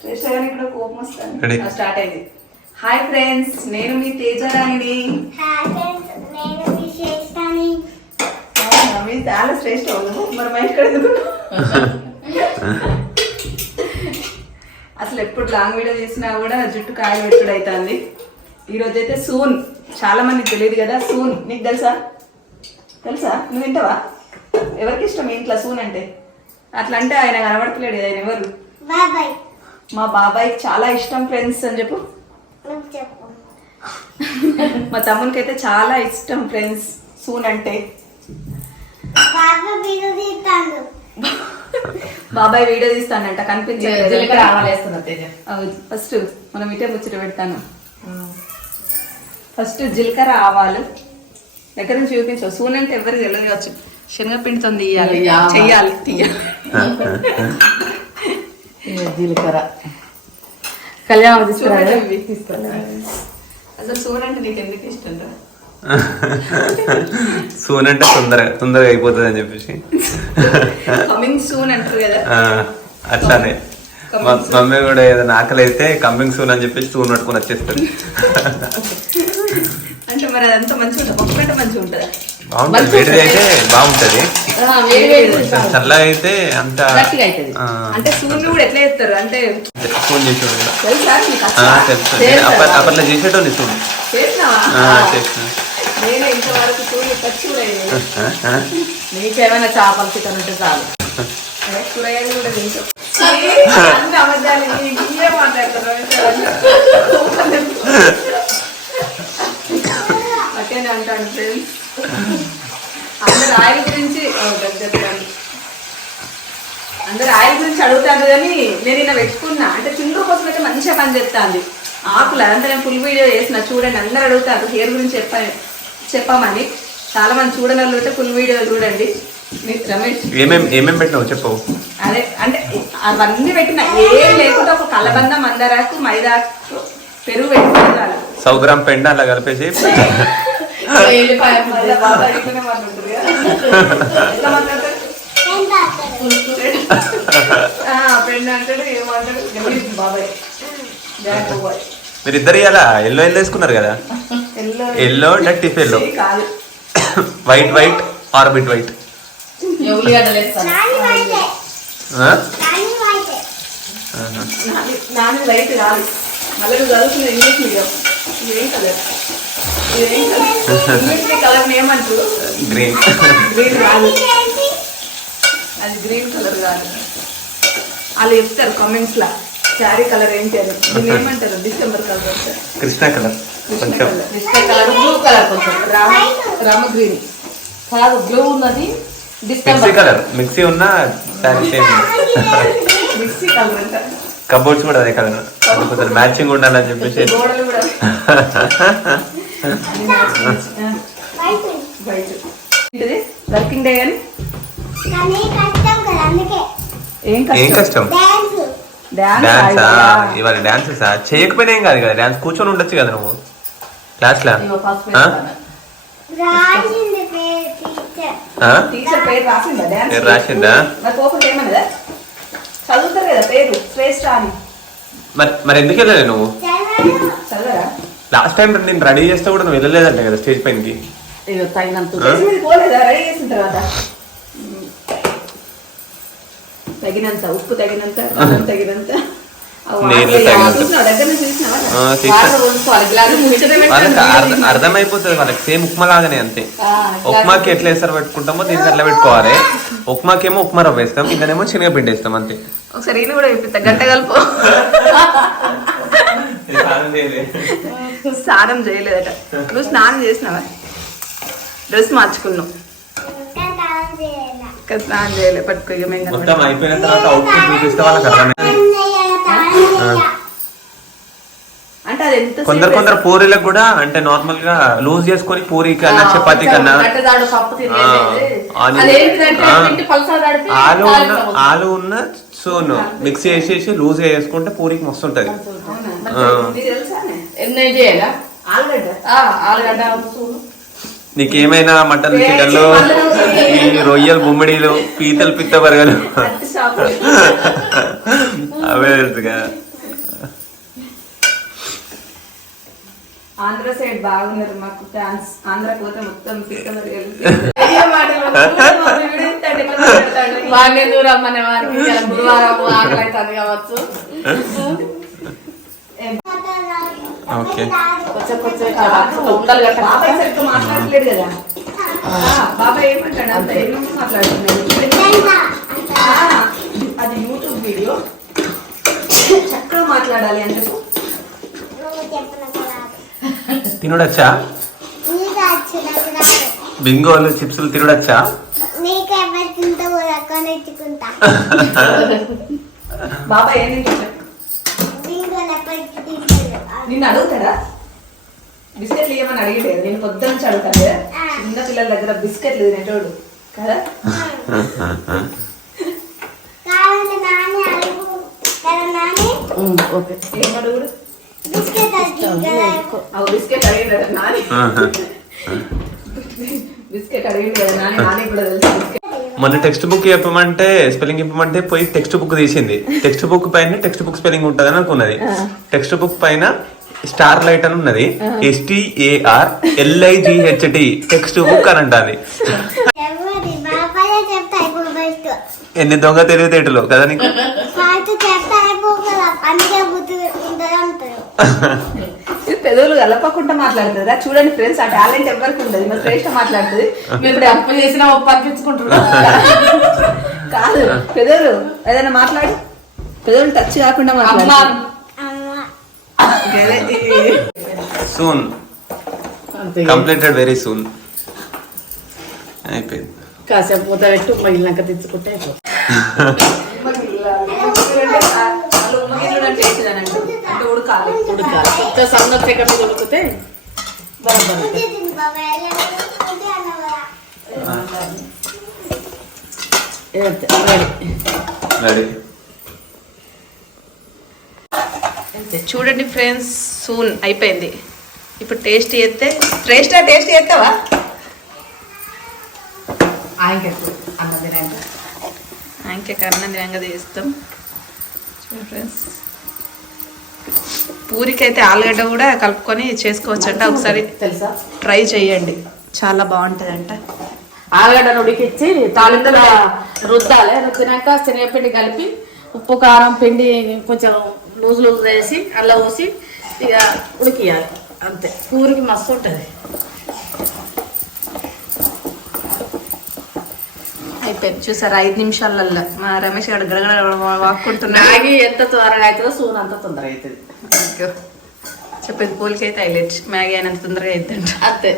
శ్రేష్ఠ గారికి ఇప్పుడు కోపం వస్తుంది. స్టార్ట్ అయింది. హాయ్ ఫ్రెండ్స్ నేను మీ తేజరాణిని. హాయ్ ఫ్రెండ్స్ నేను విశేషాన్ని అవునా, మీ చాలా శ్రేష్ఠ అవును. మరి మా ఇక్కడ ఎందుకు అసలు ఎప్పుడు లాంగ్ వీడియో చేసినా కూడా జుట్టు కాయలు పెట్టుడు అవుతుంది ఈరోజు అయితే సూన్. చాలా మందికి తెలియదు కదా సూన్. నీకు తెలుసా? తెలుసా? నువ్వు వింటావా? ఎవరికి ఇష్టం ఇంట్లో సూన్ అంటే? అట్లా అంటే ఆయన కనబడతలేడు ఆయన ఎవరు? బాబాయ్. మా బాబాయ్ చాలా ఇష్టం ఫ్రెండ్స్ అని చెప్పు. మా తమ్మునికి అయితే చాలా ఇష్టం ఫ్రెండ్స్ సూన్ అంటే. బాబాయ్ వీడియో తీస్తానంట కనిపించలేదు ఫస్ట్ మనం ఇటే ముచ్చట పెడతాను. ఫస్ట్ జీలకర్ర ఆవాలు దగ్గర నుంచి చూపించు. సూన్ అంటే ఎవరికి తెలియదు కావచ్చు. శనగపిండితో తీయాలి. చెయ్యాలి తీయాలి. జీలకర్ర. కళ్యాణం చూడండి, అసలు సూన్ అంటే నీకు ఎందుకు ఇష్టం రా? సూన్ అంటే తొందరగా తొందరగా అయిపోతుంది అని చెప్పేసి. కమింగ్ సూన్ అంటారు కదా. ఆ, అట్లానే. మమ్మీ కూడా ఏదైనా ఆకలి అయితే కమ్మింగ్ సూన్ అని చెప్పేసి సూన్ పట్టుకొని వచ్చేస్తుంది. అంటే మరి అదంతా మంచిగా ఉంటుంది మంచిగా ఉంటుందా బాగుంటుంది. వేడిది అయితే బాగుంటది. చల్లగా అయితే అంత అంటే కూడా ఎట్లా చేస్తారు? అంటే సూన్ చేసేవాడు. తెలుసా? అప్పట్లో చేసేటోని ఆ, చేసిన నేను ఇంతవరకు సూన్ టచ్ కూడా వేయలేదు. ఆ, ఆ. నీకేమైనా చేపలు చికెన్ ఉంటే చాలు. అదే కూరగాయలు కూడా తింటాం. అన్ని అబద్ధాలు ఇవి ఇవే మాట్లాడుతున్నావు. అట్టేనే అంటాను ఫ్రెండ్స్ అందరు ఆయిల్ గురించి. అందరు ఆయిల్ గురించి అడుగుతారు కానీ నేను ఇలా పెట్టుకున్నా. అంటే చిండ్రు కోసం అయితే మంచిగా పని చెప్తాంది ఆకులు అదంతా నేను ఫుల్ వీడియో చేసిన చూడండి అందరు అడుగుతారు. హెయిర్ గురించి చెప్ప చెప్పామని. చాలా మంది చూడని వాళ్ళు ఉంటే ఫుల్ వీడియో చూడండి. మీ- రమేష్. ఏమేం ఏమేం పెట్టినావు చెప్పు. అదే అంటే అవన్నీ పెట్టిన. ఏం లేకుండా ఒక కలబంద మందారాకు మైదాకు పెరుగు పెట్టుకుంటారు సౌ గ్రామ్ పెండ అలా కలిపేసి. ఎల్లిపాయ మళ్ళీ బాగా అడిగితేనే మాట్లాడుతారు కదా. ఎట్లా మాట్లాడతారు? ఏం తాగుతాడు ఆ, ఫ్రెండ్ అంటాడు ఏమంటాడు గలీజ్ బాబాయ్. బ్యాక్ బాయ్ మీరు ఇద్దరు ఇలా ఎల్లో ఎల్లో వేసుకున్నారు కదా? Yellow. Yellow డట్టిఫ్ yellow. White white orbit white. Nani light కాదు మళ్ళీ చదువుతున్న ఇంగ్లీష్ మీడియం. ఇదేం కలర్? ఇదేం కలర్? ఏమంటారు గ్రీన్. గ్రీన్ కాదు అది గ్రీన్ కలర్ కాదు. వాళ్ళు చెప్తారు కామెంట్స్ లా శారీ కలర్ ఏంటి అని. దీన్ని ఏమంటారు? December colour Krishna colour. Disco colour. Blue colour కొంచెం. రామ రామ గ్రీన్. కాదు బ్లూ ఉన్నది మిక్సీ డిస్టెంబర్ కలర్. మిక్సీ ఉన్న శారీ మిక్సీ కలర్ అంటారు. కబోర్డ్స్ కూడా అదే కలర్. కొంచెం మ్యాచింగ్ ఉండాలని చెప్పేసి. వర్కింగ్ డే కానీ ఏం కష్టం? డాన్స్. ఇవాళ డాన్సెస్ చేయకపోయినా ఏం కాదు కదా డాన్స్ కూర్చొని ఉండొచ్చు కదా నువ్వు. క్లాస్ లా. రాసింది పేరు టీచర్ ఆ? టీచర్ పేరు రాసిందా? చదువుతారు కదా పేరు శ్రేష్ఠ అని. మరి మరి ఎందుకు వెళ్ళలే నువ్వు? లాస్ట్ టైం నేను రెడీ చేస్తే కూడా నువ్వు వెళ్ళలేదంట కదా స్టేజ్ పైనకి. తగినంత ఉప్పు తగినంత తగినంత. నీళ్ళు వాళ్ళకి. అర్థమైపోతుంది వాళ్ళకి సేమ్ ఉప్మా లాగానే అంతే ఉప్మాకి ఎట్లా వేస్తారు పెట్టుకుంటామో దీనికి అట్లా పెట్టుకోవాలి ఉప్మాకేమో ఉప్మా రవ్వ వేస్తాం ఇంకనేమో శనగపిండి వేస్తాం అంతే ఒకసారి కూడా గంట కలుపు స్నానం చేయలేదట నువ్వు స్నానం చేసినావా డ్రెస్ మార్చుకున్నావు స్నానం చేయలే పట్టుకో ఇక మేము మొత్తం కనబడతాం. అయిపోయిన తర్వాత అవుట్ఫిట్ చూపిస్తే వాళ్ళకి అర్థమైంది అంటే అది ఎంత కొందరు కొందరు పూరీలకు కూడా అంటే నార్మల్గా లూజ్ చేసుకొని పూరి కన్నా చపాతి కన్నా. ఆలు. ఉన్న ఆలు ఉన్న సోను మిక్స్ చేసేసి లూజ్గా వేసుకుంటే పూరికి మస్తు ఉంటది. నీకేమైనా మటన్ చికెన్లో ఈ రొయ్యలు బొమ్మిడీలు పీతలు పిత్త బరగలు అవే తెలుసు కదా ఆంధ్ర సైడ్ బాగున్నారు మాకు ఫ్యాన్స్. ఆంధ్ర పోతే మొత్తం. వాడిని దూరం అనే వారికి గురువారం ఆకలి అవుతుంది కావచ్చు ఓకే. బాబాయ్ సరిగ్గా కదా? ఆ, బాబాయ్ ఏమంటాడు అంత ఏమో మాట్లాడుతున్నాడు ఆ, అది యూట్యూబ్ వీడియో చక్కగా మాట్లాడాలి అని చెప్పు నువ్వు చెప్పిన రాదు తినుడచ్చా? బింగోలు చిప్సులు తినుడచ్చా? నిన్ను అడుగుతాడా? బిస్కెట్లు ఇవ్వమని అడిగలేదు. నేను పొద్దున్న నుంచి అడుగుతాను కదా చిన్న పిల్లల దగ్గర బిస్కెట్లు తినేటోడు. కదా? ఓకే. ఏం అడుగుడు? బిస్కెట్ వచ్చింది కదా అవు బిస్కెట్ అడిగింది కదా నాని. బిస్కెట్ అడిగింది కదా నాని నాని కూడా తెలుసు బిస్కెట్. మొన్న టెక్స్ట్ బుక్ చెప్పమంటే స్పెల్లింగ్ చెప్పమంటే పోయి టెక్స్ట్ బుక్ తీసింది. టెక్స్ట్ బుక్ పైన టెక్స్ట్ బుక్ స్పెల్లింగ్ ఉంటుంది అని అనుకున్నది టెక్స్ట్ బుక్ పైన స్టార్ లైట్ అని ఉన్నది. ఎస్టిఏఆర్ ఎల్ఐజిహెచ్టి టెక్స్ట్ బుక్ అని అంటాది. ఎన్ని దొంగ తెలివితేటలు కదా నీకు ఫస్ట్ చెప్తా అయిపో కదా అందుకే బుద్ధి ఉంటుంది అంటారు ఇది పెదవులు కలపకుండా మాట్లాడుతుందా? చూడండి ఫ్రెండ్స్ ఆ టాలెంట్ ఎవరికి ఉండదు. మరి శ్రేష్ఠ మాట్లాడుతుంది. మీరు ఇప్పుడు అప్పు చేసినా ఒప్పు అనిపించుకుంటున్నారు కాదు పెదవులు. ఏదైనా మాట్లాడు. పెదవులు టచ్ కాకుండా మాట్లాడు. సూన్ కంప్లీటెడ్ వెరీ సూన్ అయిపోయింది. కాసేపు మూత పెట్టు మగిలినాక తెచ్చుకుంటే అయిపోతుంది. ఉడకాలి ఉడికితే బరాబర్ చూడండి ఫ్రెండ్స్ సూన్ అయిపోయింది. ఇప్పుడు టేస్ట్ చేస్తే శ్రేష్ఠ టేస్ట్ చేస్తావా? ఆయనకి అన్నది నేను ఇంకే కన్నా నిజంగా చేస్తాం. చూడండి ఫ్రెండ్స్. పూరికైతే ఆలుగడ్డ కూడా కలుపుకొని చేసుకోవచ్చు అంట ఒకసారి తెలుసా? ట్రై చేయండి. చాలా బాగుంటుంది అంట ఆలుగడ్డ ఉడికిచ్చి తాలింపుల రుద్దాలి. రుద్దినాక శనగపిండి కలిపి ఉప్పు కారం పిండి కొంచెం లూజ్ లూజ్ వేసి అల్ల పోసి ఇక ఉడికియాలి. అంతే. కూరకి మస్తు ఉంటుంది. అయిపోయింది. చూసారా? ఐదు నిమిషాలల్లో. మా రమేష్ గారు గడగడ వాక్కుంటున్నా ఎంత త్వరగా అవుతుందో సూన్ అంత తొందరగా అవుతుంది. చెప్పేది పూలకైతే హైలైట్. మ్యాగీ అయినంత తొందరగా అవుతుందంట అంతే